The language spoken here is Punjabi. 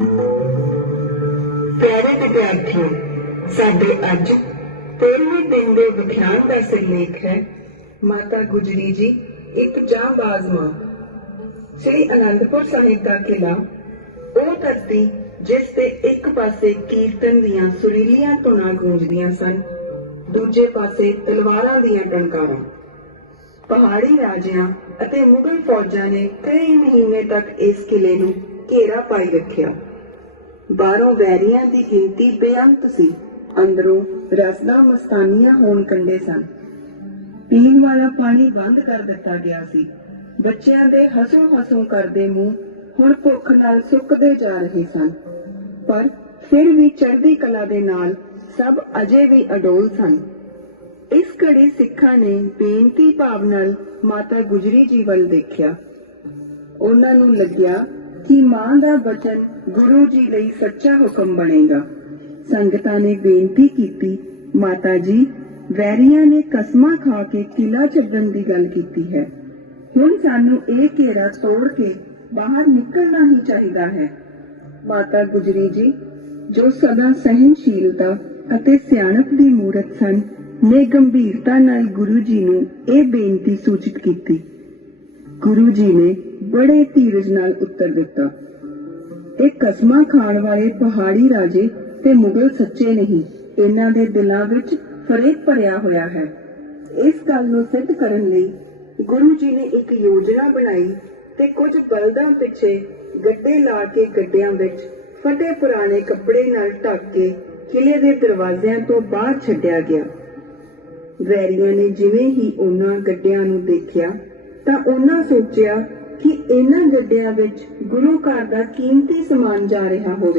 ਪਿਆਰੇ ਵਿਦਿਆਰਥੀਓ ਸਾਡੇ ਅੱਜ 13ਵੇਂ ਦਿਨ ਦੇ ਵਿਖਿਆਨ ਦਾ ਸਿਰਲੇਖ ਹੈ ਮਾਤਾ ਗੁਜਰੀ ਜੀ ਇੱਕ ਜਾਂਬਾਜ਼ ਮਾਂ ਸ੍ਰੀ ਅਨੰਦਪੁਰ ਸਾਹਿਬ ਦਾ ਕਿਲਾ ਉਹ ਧਰਤੀ ਜਿਸ ਤੇ ਇੱਕ ਪਾਸੇ ਕੀਰਤਨ ਦੀਆਂ ਸੁਰੀਲੀਆਂ ਧੁਨਾਂ ਗੂੰਜਦੀਆਂ ਸਨ ਦੂਜੇ ਪਾਸੇ ਤਲਵਾਰਾਂ ਦੀਆਂ ਟੰਕਾਰਾਂ ਪਹਾੜੀ ਰਾਜਿਆਂ ਅਤੇ ਮੁਗਲ ਫੌਜਾਂ ਨੇ ਕਈ ਮਹੀਨੇ ਤੱਕ ਇਸ ਕਿਲੇ ਨੂੰ ਘੇਰਾ ਪਾਈ ਰੱਖਿਆ ਬਾਹਰੋਂ ਵੈਰੀਆਂ ਦੀ ਗਿਣਤੀ ਬੇਅੰਤ ਸੀ ਅੰਦਰੋਂ ਰਸਨਾ ਮਸਤਾਨੀਆਂ ਹੋਣ ਕੰਡੇ ਸਨ ਪੀਣ ਵਾਲਾ ਪਾਣੀ ਬੰਦ ਕਰ ਦਿੱਤਾ ਗਿਆ ਸੀ ਬੱਚਿਆਂ ਦੇ ਹਸੋਂ ਹਸੋਂ ਕਰਦੇ ਮੂੰਹ ਹੁਣ ਭੁੱਖ ਨਾਲ ਸੁੱਕਦੇ ਜਾ ਰਹੇ ਸਨ ਪਰ ਫਿਰ ਵੀ ਚੜ੍ਹਦੀ ਕਲਾ ਦੇ ਨਾਲ ਸਭ ਅਜੇ ਵੀ ਅਡੋਲ ਸਨ ਇਸ ਕੜੀ ਸਿੱਖਾਂ ਨੇ ਬੇਨਤੀ ਭਾਵ ਨਾਲ ਮਾਤਾ ਗੁਜਰੀ ਜੀ ਵੱਲ ਦੇਖਿਆ ਉਹਨਾਂ ਨੂੰ ਲੱਗਿਆ ਕਿ ਮਾਂ ਦਾ ਬਚਨ ਗੁਰੂ ਜੀ ਲਈ ਸੱਚਾ ਹੁਕਮ ਬਣੇਗਾ ਸੰਗਤਾਂ ਨੇ ਬੇਨਤੀ ਕੀਤੀ ਮਾਤਾ ਜੀ ਵੈਰੀਆਂ ਨੇ ਕਸਮਾਂ ਖਾ ਕੇ ਕਿਲਾ ਛੱਡਣ ਦੀ ਗੱਲ ਕੀਤੀ ਹੈ ਹੁਣ ਸਾਨੂੰ ਇਹ ਘੇਰਾ ਤੋੜ ਕੇ ਬਾਹਰ ਨਿਕਲਣਾ ਹੀ ਚਾਹੀਦਾ ਹੈ ਮਾਤਾ ਗੁਜਰੀ ਜੀ ਜੋ ਸਦਾ ਸਹਿਨਸ਼ੀਲਤਾ ਅਤੇ ਸਿਆਣਪ ਦੀ ਮੂਰਤ ਸਨ ਨੇ ਗੰਭੀਰਤਾ ਨਾਲ ਗੁਰੂ ਜੀ ਨੂੰ ਇਹ ਬੇਨਤੀ ਸੂਚਿਤ ਕੀਤੀ ਗੁਰੂ ਜੀ ਨੇ ਬੜੇ ਧੀਰਜ ਨਾਲ ਉੱਤਰ ਦਿੱਤਾ ਇਹ ਕਸਮਾ ਖਾਣ ਵਾਲੇ ਪਹਾੜੀ ਰਾਜੇ ਤੇ ਮੁਗਲ ਸੱਚੇ ਨਹੀਂ ਇਹਨਾਂ ਦੇ ਦਿਲਾਂ ਵਿੱਚ ਫਰੇਕ ਭਰਿਆ ਹੋਇਆ ਹੈ ਇਸ ਗੱਲ ਨੂੰ ਸਿੱਧ ਕਰਨ ਲਈ ਗੁਰੂ ਜੀ ਨੇ ਇੱਕ ਯੋਜਨਾ ਬਣਾਈ ਤੇ ਕੁਝ ਬਲਦਾਂ ਪਿੱਛੇ ਗੱਡੇ ਲਾ ਕੇ ਗੱਡਿਆਂ ਵਿੱਚ ਫਟੇ ਪੁਰਾਣੇ ਕੱਪੜੇ ਨਾਲ ਢੱਕ ਕੇ ਕਿਲੇ ਦੇ ਦਰਵਾਜ਼ਿਆਂ ਤੋਂ ਬਾਹਰ ਛੱਡਿਆ ਗਿਆ ਵੈਰੀਆਂ ਨੇ ਜਿਵੇਂ ਹੀ ਉਹਨਾਂ ਗੱਡਿਆਂ ਨੂੰ ਦੇਖਿਆ ਤਾਂ ਉਹਨਾਂ ਸੋਚਿਆ ਕਿ ਇਹਨਾਂ ਗੱਡਿਆਂ ਵਿੱਚ ਗੁਰੂ ਘਰ ਦਾ ਕੀਮਤੀ ਸਮਾਨ ਜਾ ਰਿਹਾ ਹੋਵੇ